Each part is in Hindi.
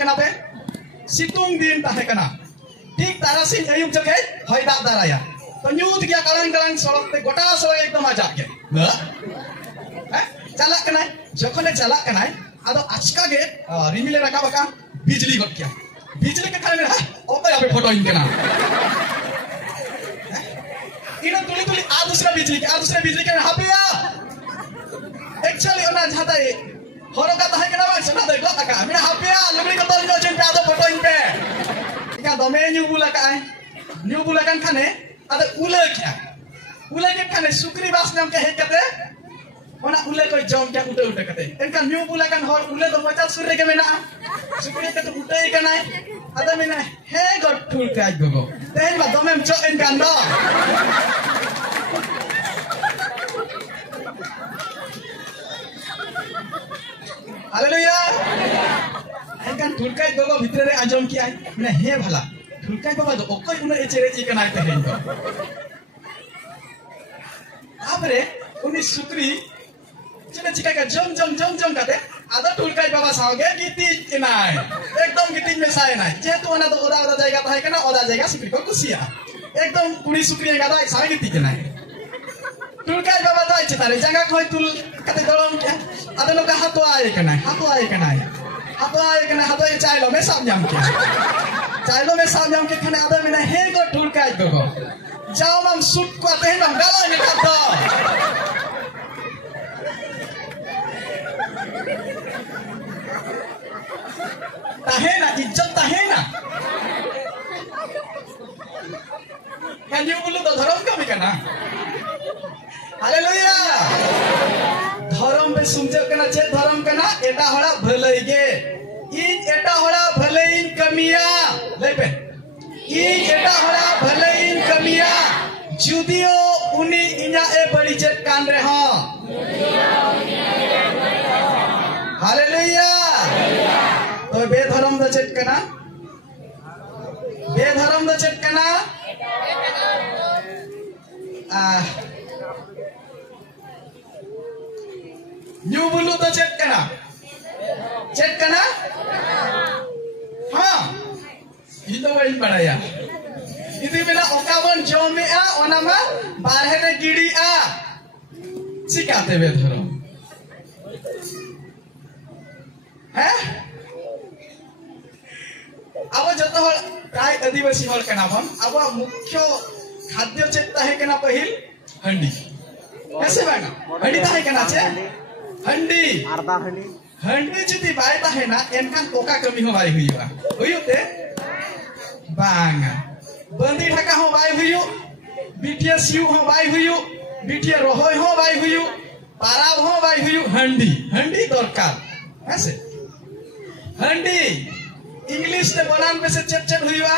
kena pe situng din tahe kena ठीक तारासिन अयुब जगह होय दाग दाराया तो न्यूज गया कलंग सड़क पे गोटा सड़क एकदम आजाद के चला कना जखने चला कना आदो आचका गे रिमिले रखा बका बिजली गट किया बिजली के खाने में ओपे अबे फोटो इनके ना इना तुली आ दूसरा बिजली के हापिया एक्चुअली ओना जाता है होरो का ताहे के ना सना दे गो का मैं हापिया लुगड़ी को तो नो जिन पे आदो फोटो इन पे क्या दमे न्यू बुला kan खाने आदो उले के खाने सुक्री बास नाम के हे कते ओना उले को जम क्या उटे कते एनका न्यू बुला kan हर उले तो मचा सुरे के मेना सुक्री के तो उटे कनाय आदो मेना हे गट ठुल का गगो तेन मा दमे चो एनका न हालेलुया एनका ठुलकाय गगो भितरे रे आजम किया माने हे भला ठुलकाय बाबा दो ओकय उना एचेरे जी कनाय ते हेन दो आपरे उनी सुक्री चिना चिका का जम काते आदा ठुलकाय बाबा सावगे गिती केनाय एकदम गिती में साय नाय जेतु ओना तो ओदा जायगा थाय केना ओदा जायगा सुक्री को कुसिया एकदम कुड़ी सुक्री गादा साय गिती केनाय ठुलकाय बाबा तो आइछ तारे जंगा खय तुल काते दरम के आदा लोका हातो आय केनाय हातो ए चाइलो में साब जाम के खाने आदा में हे गो ठुलकाय गो जाओ हम सुट को आते हैं हम गाला में खातो ताहेना इज्जत ताहेना kan you bulu to dharam kami kana hallelujah धर्म पे सुमजे कना जे धर्म कना एटा हड़ा भलई गे इन एटा हड़ा भलई कमिया लेपे इन एटा हड़ा भलई कमिया जुदियो उनी इना ए बड़ी जेट कान रे हां हालेलुया तो बेधर्म द जेट कना न्यू बुलू तो चेक कना हाँ itu wajib badaya itu bila okaban jome a ona ma barhe re gidi a chikate be dhoro हैं अब जतो हर प्राय आदिवासी हर कना बन अब मुख्य खाद्य चेता है कना पहिल हंडी कैसे बागा हंडी ता है कना छे हंडी अर्धा हंडी जति बायता है ना एनकान ओका कमी हो बाय हुयुते बांगा बंदी ढाका हो बाय हुयु बिटिया सिउ हो बाय हुयु बिटिया रोहय हो बाय हुयु पाराव हो बाय हुयु हंडी दरकार ऐसे हंडी इंग्लिश ते बनान पे से चेट हुयुआ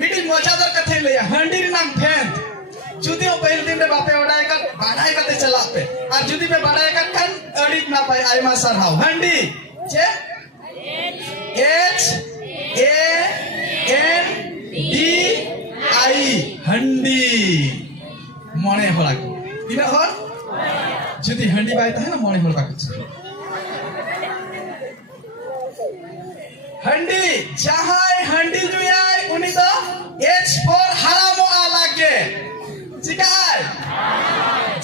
मिडी मजादार कथे लया हंडी नाम फेंत जुदी ओ पहले दिन रे बापे ओडाय का बाडाय कते चला पे और जुदी पे बाडाय का कन अडिक ना पाए आइमा सरहाव हंडी जे H A N D I हंडी मने होला इना हर जुदी हंडी बायता है ना मने होला कुछ हंडी जहां हंडी जुयाय उनी तो H for हरामो आ लागे चिकाय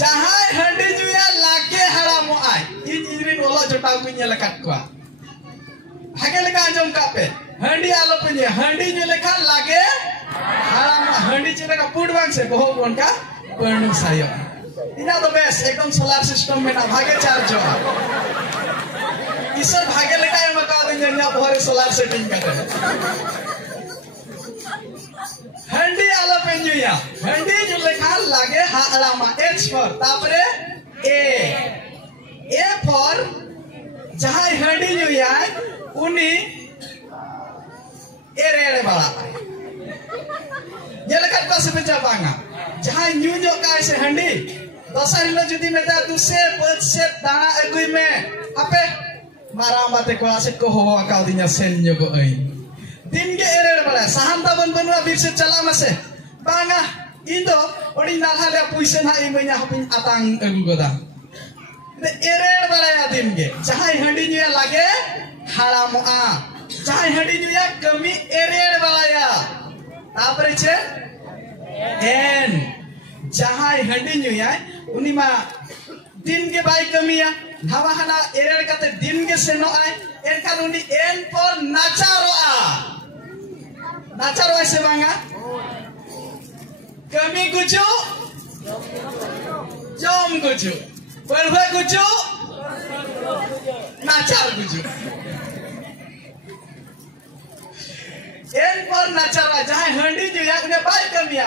जहां हंडी जुया लागे हरामो आय इन ओला जोटाव कुnya lekat kwa भागे लेका अंजम कापे हंडी आलो पुnya हंडी जो लेखा लागे हराम हंडी चले का पुड बांग से बहु कोन का पर्णु सायो इना तो बेस एकदम सोलर सिस्टम में ना भागे चार्ज हो इसर भागे लेका एम का दिन जन्या भरे सोलर सेटिंग करते हंडी आलो पेंजुया हंडी जो लेखा लागे हरामा H पर तापरे A for जहां हंडी जो याय उनी एरे बाला ये लेकर पास में जापांगा जहां न्यू जो का ऐसे हंडी दोसर लो जुदी में ता दुसे पद से दाना अगुई में आपे मारा माते को आसे को हो का दिnya senyo को आई दिन के एरे बाला सहानता बनबनवा बीर से चला मसे बांगा इndo ओडी नाला ले पुइसे ना इमenya हपिन आतांग अगु गोदा एरे बाला या दिन के जहां हंडी न्यू लागे हाड़ामोआ जहां हंडी जुया कमी एरेड़ बालाया तापरे चे एन जहां हंडी जुया उनी मा दिन के बाई कमिया हवा हना एरेड़ कते दिन के सेनो आए एनखान उनी एन पर नाचारोआ से बांगा कमी गुजो जम गुजो परवा गुजो नाचार गुजो एन पर नाचारा जहां हंडी जुया उन्हें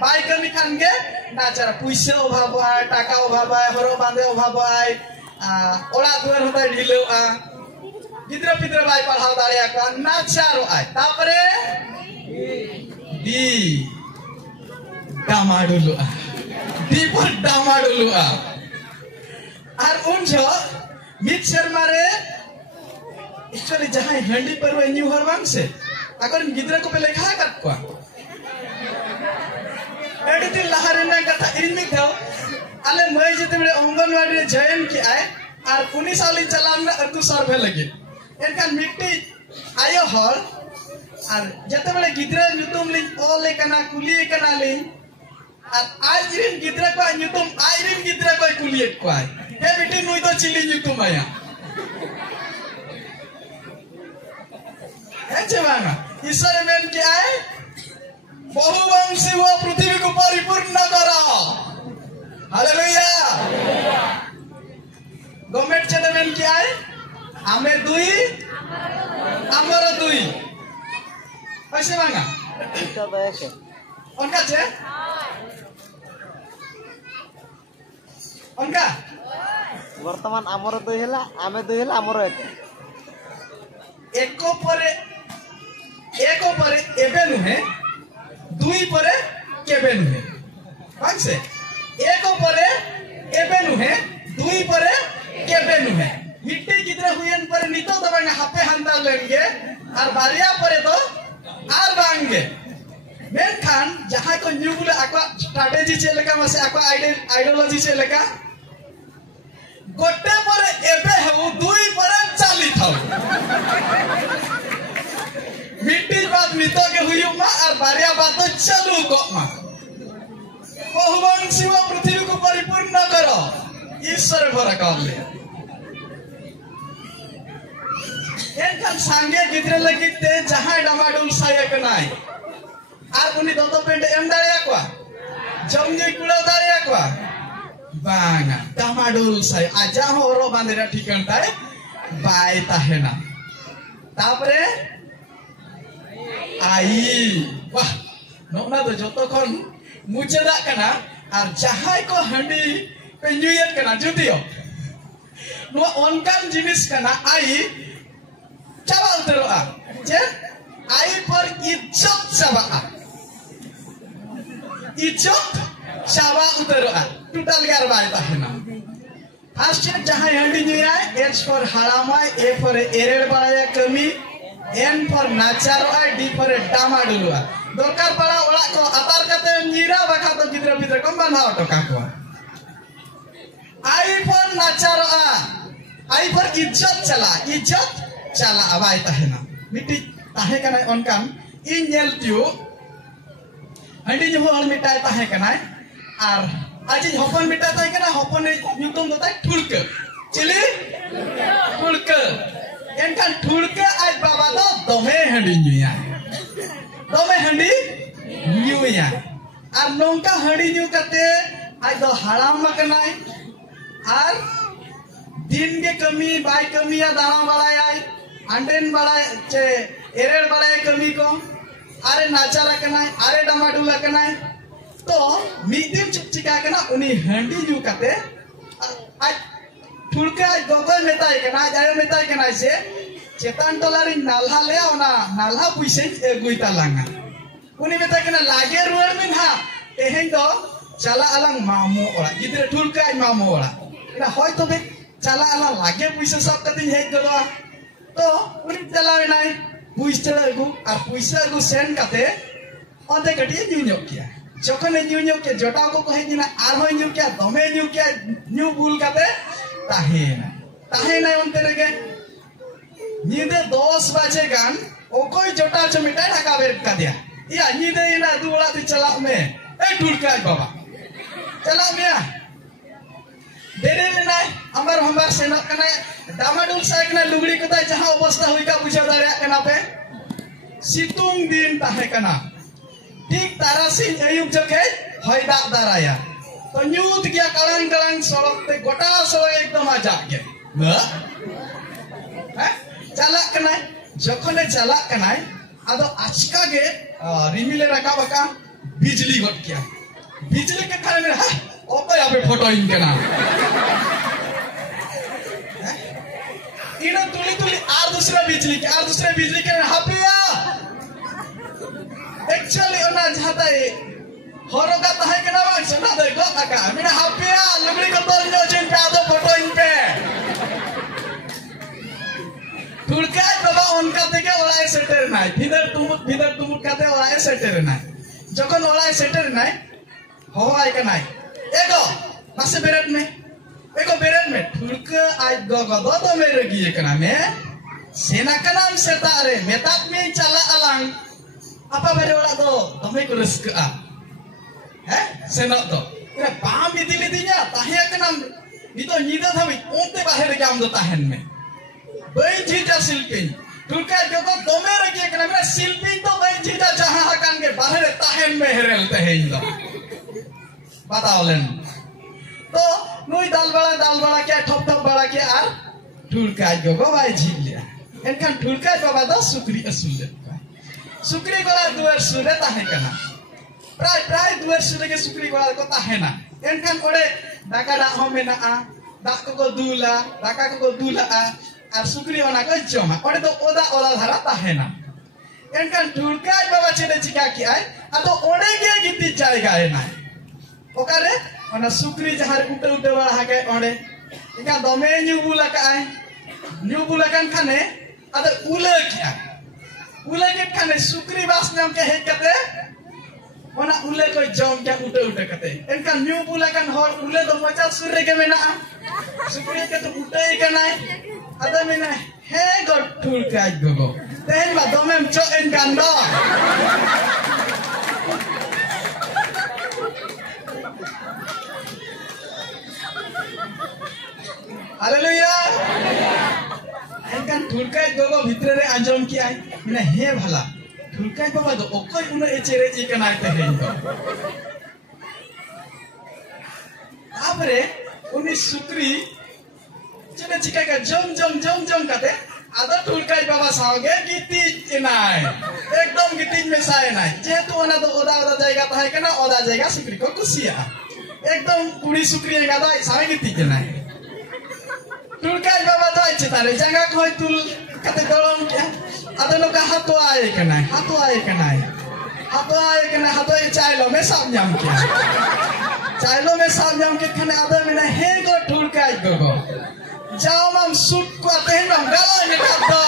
बाई कमी खान के नाचारा पुइसा अभाव आए टाका अभाव आए हरो बांधे अभाव आए ओड़ा दुआर होता ढिलो गिद्रा पिद्रा बाई पढ़ाव दाड़िया का नाचारो आए तापरे डी डामाडुलु डी पर डामाडुलु आर उन जो मिट शर्मा रे एक्चुअली जहां हंडी पर वो न्यू हर वांग से अगर गिद्रा को पे लेखा कर को एडी दिन लहारे ना कथा इन में था अले मई जते बड़े अंगनवाड़ी रे जयन की आए और 19 साल चलाम ना अतु सर्वे लगे एनकान मिट्टी आयो हर और जते बड़े गिद्रा नुतुम लिन ओले कना कुली कना लिन और आज रिन गिद्रा को नुतुम आज रिन गिद्रा को कुलियत को आए हे बेटी नुई तो चिली नुतुम आया ऐसे बांगा ईश्वर में क्या है बहुवंशी वो पृथ्वी को परिपूर्ण करो हालेलुया गवर्नमेंट चेते में क्या है हमें दुई अमर दुई ऐसे बांगा उनका चे उनका वर्तमान अमर दुई हैला आमे दुई हैला अमर है एको परे एबे नुहे दुई परे केबे नुहे बांग से एको परे एबे नुहे दुई परे केबे नुहे मिट्टी गिद्रा हुएन परे नितो दबांगा हापे हंदा लेंगे और बारिया परे तो आर बांगे मेनखान जहां को न्यू बुले आको स्ट्रेटजी चलेगा मसे आको आइडियोलॉजी चलेगा गोटे परे एबे हउ दुई परे चाली थाउ मिट्टी बात मितो के हुई मा और बारिया बात तो चलू को मा बहुवंशी वो पृथ्वी को परिपूर्ण करो ईश्वर भरा कर ले एनखान सांगे गिद्रे लगी ते जहां डमाडुल साया कनाई आर उनी दो पेंट एम दाड़िया को जमजे कुड़ा दाड़िया को बांगा डमाडुल साया आजा हो रो बांदेरा ठिकान ताए बाय ताहेना तापरे आई वाह नोना तो जोतो खन मुचेदा कना और जहां को हंडी पे न्यूयत कना जुदियो नो ऑनकान जिनिस कना आई चला उतरोआ जे आई पर इज्जत चाबा उतरोआ टोटल गार बाय ताहेना फर्स्ट जहां हंडी न्यूया एच फॉर हरामाय ए फॉर एरेड़ बाया कमी एन पर नाचारोआ डी पर डामाडुलुआ दरकार पड़ा ओड़ा को अतार कते नीरा बाखा तो गिद्रा पिद्रा कम बांधा टका को आई पर नाचारोआ आई पर इज्जत चला अबाय ताहेना मिट्टी ताहे कना ओनकान इन नेल तियो हंडी जो हल मिटाय ताहे कना और आज हपन मिटाय ताहे कना हपन न्यूतम दोताय ठुलके चिली ठुलके एनखान ठुलके आज बाबा दो दमे हंडी न्यूया और नौका हंडी न्यू कते आज दो हराम मकनाय और दिन के कमी बाय कमिया दाना बड़ाय अंडेन बड़ाय चे एरेड़ बड़ाय कमी को अरे नाचारा कनाय अरे डमाडुला कनाय तो मिदिम चिका कना उनी हंडी न्यू कते आज ठुलके आज गोगो मेताय कना जाय मेताय कना से चेतान टोलारी नालहा ले ओना नालहा पुइसे एगुई तालांगा उनी मेताय कना लागे रुवर मिन हा तेहें दो चला अलंग मामो ओला गिद्रे ठुलके आज मामो ओला ना होय तबे चला अलंग लागे पुइसे सब कति हेज दो तो उनी चलावे नाय पुइसे एगु और पुइसे एगु सेन कते ओते कटी न्यू किया जखन न्यू के जोटा को कहे दिना आर होय न्यू किया दमे न्यू किया न्यू बुल कते ताहे ना ओनते रेगे नींदे 10 बजे गान ओकोई जोटा चमिटा ढाका बेर का दिया या नींदे इना दुला ती चला में ए ढुलका बाबा चला मिया देरे लेना हमार सेना कना दामाडुल साइक ना लुगड़ी कता जहां अवस्था हुई का बुझा दाड़े कना पे सितुंग दिन ताहे कना ठीक तारासिन अयुब जके हय दाग दाराया तो न्यूत गया कलंग कलंग सड़क ते गोटा सड़क एकदम आजाक गया हैं चला कना जखने चला कना आदो आचका गे रिमिले रका बका बिजली गट गया बिजली के कारण में हां ओपे अबे फोटो इन केना इना तुली तुली आर दूसरा बिजली के हापिया एक्चुअली ओना जाता है हरोगा ताहे केना बा सना दे गो काका मिना हापिया लुगड़ी को तोल जो चिन पे आदो फोटो इन पे तुलका बाबा उनका देखे ओलाए सेटर नाय फिदर तुमुट काते ओलाए सेटर नाय जखन ओलाए सेटर नाय होवाय का नाय एको पासे बेरेट में ठुलका आज गगदो तो मेरे गिए कना में सेना कनाम सेतारे मेतात में चला along apa bare ola do tome ko reuska senok do ina pam idilidinya tahya kanam nito nida thabi onte bahere ke am do tahen me bai jita silpin tulka jogo tome ragi kana mera silpin to bai jita jaha hakan ke bahere tahen me herel tahen do bataolen to nui dal bala ke thop bala ke ar tulka jogo bai jil liya enkan tulka baba do sukri asul Sukri गोला दुआर सुरे ताहे कना प्राय दुआर सुरे के सुक्री गोला को ताहे ना एनखान ओडे दाका दा हो मेना आ दाक को दुला दाका को दुला आ और सुक्री ओना को जमा ओडे तो ओदा ओला धारा ताहे ना एनखान ठुलका बाबा चेडे चिका की आय आ तो ओडे के गिति जायगा है ना ओकारे ओना सुक्री जहार उटे वाला हाके ओडे इका दमे न्यूबुला का आय न्यूबुला कान खाने आदे उले किया उले के खाने सुक्री बास नाम के हेकते ओना उले को जम के उटे कते एनका न्यू बुला कान हर उले दो मचा सुरे के मेना सुक्री के तो उटे के नाय आदा मेना हे गड ठुल के आज गगो तेन बा दमेम चो एन गांडो हालेलुया एनकान ठुलकाय गोगो भितरे रे आंजम की आय मिना हे भला ठुलकाय बाबा दो ओकय उनो एचेरे जी कनाय ते हेन दो आपरे उनी सुक्री चने चिका का जम काते आदा ठुलकाय बाबा सावगे गीती इनाय एकदम गीती में साय नाय जेतु ओना दो ओदा जायगा ताहे कना ओदा जायगा सुक्री को कुसिया एकदम कुड़ी सुक्री गादा साय गीती केनाय ठुलकाय बाबा तो आइचे तारे जंगा कोई तुल कते गलम क्या आदनो का हाथो आए कनाय हाथो चाइलो में सब जाम क्या चाइलो में सब जाम के खाने आदो में हे गो ठुलकाय गो जाओ मम सूट को आते हैं हम गलो में काटो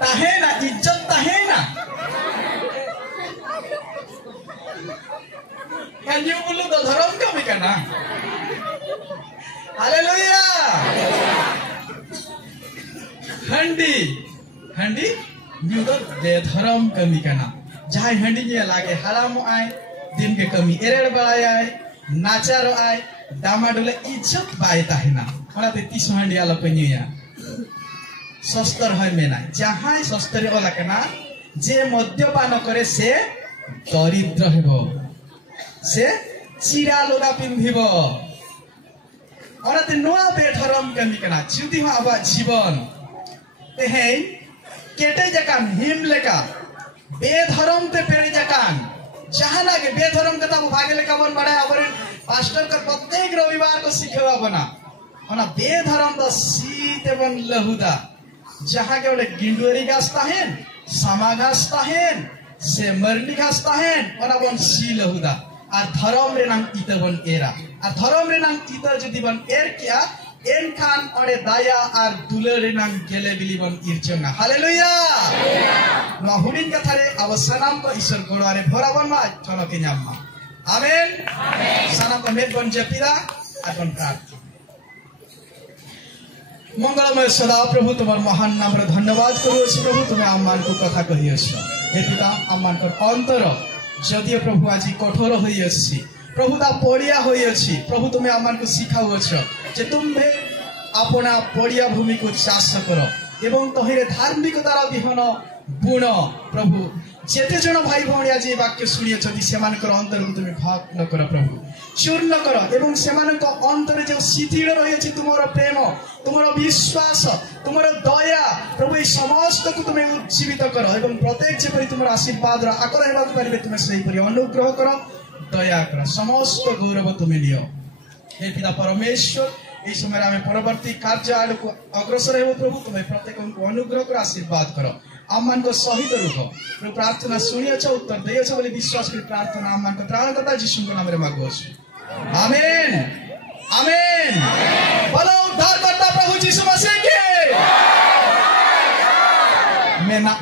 ताहे ना इज्जत ताहे ना Kan you bulu do dharam kami kana Haleluya Handi you do de dharam kami kana jahai handi nya lage haram ay din ke kami erer balai ay nachar ay damadule izzat bai tahina ona te tis handi ala penya sostar hoy mena jahai sostare ola kana je madhyapana kore se daridra hebo से चिरा लोगा पिंधिबो औरते नोआ बेधरम कमी कना जुदी हा आबा जीवन तेहे केटे जकान हिम लेका बेधरम ते पेरे जकान जहाना के बेधरम कथा भागे लेका बन बड़े आबरे पास्टर का प्रत्येक रविवार को सिखवा बना ओना बेधरम द सीते बन लहुदा जहां के ओले गिंडोरी गास्ता है सामा गास्ता है से मरनी गास्ता है ओना बन सी लहुदा আর ধরম রে নাম ইতবন এরা আর ধরম রে নাম ইত যদি বন এর কিয়া এনখান ওরে দায়া আর দুলে রে নাম গেলে বিলিবন ইরচঙ্গা হালেলুয়া না হুডিন কথারে অবসানাম তো ঈশ্বর গোড়ারে ভরাবন মা চলকে নাম্মা आमेन साना को मेट बन जपिदा अपन प्रार्थना मंगलमय सदा प्रभु तुम महान नाम धन्यवाद करूँ प्रभु तुम्हें आम मान को कथा कही हे पिता आम मान अंतर जदि प्रभु आज कठोर हो प्रभु ता पड़िया हो प्रभु तुम्हें आम मान को शिखाऊ जे तुम्हें अपना पड़िया भूमि को चाष कर एवं तहिरे धार्मिकतार विहन बुण प्रभु जेते जन भाई भौणी आज वाक्य शुणी से अंतर को तुम्हें भग्न कर प्रभु चूर्ण कर एवं से अंतर जो शिथिल रही तुम प्रेम तुम विश्वास तुम दया प्रभु ये समस्त को तुम्हें उज्जीवित कर एवं प्रत्येक जपरी तुम आशीर्वाद आकर होगा पारे तुम्हें से अनुग्रह कर दया कर समस्त गौरव तुम्हें नियो हे पिता परमेश्वर ये समय आम परवर्ती कार्य आड़ को अग्रसर हो प्रभु तुम्हें प्रत्येक को अनुग्रह कर आशीर्वाद कर आम मान को सहित रुख प्रार्थना शुणी उत्तर देछ बोली विश्वास कर प्रार्थना आम मान को त्राणकर्ता यीशु नाम रे मागुछु आमेन आमेन बोलो उद्धारकर्ता प्रभु यीशु मसीह के मैं ना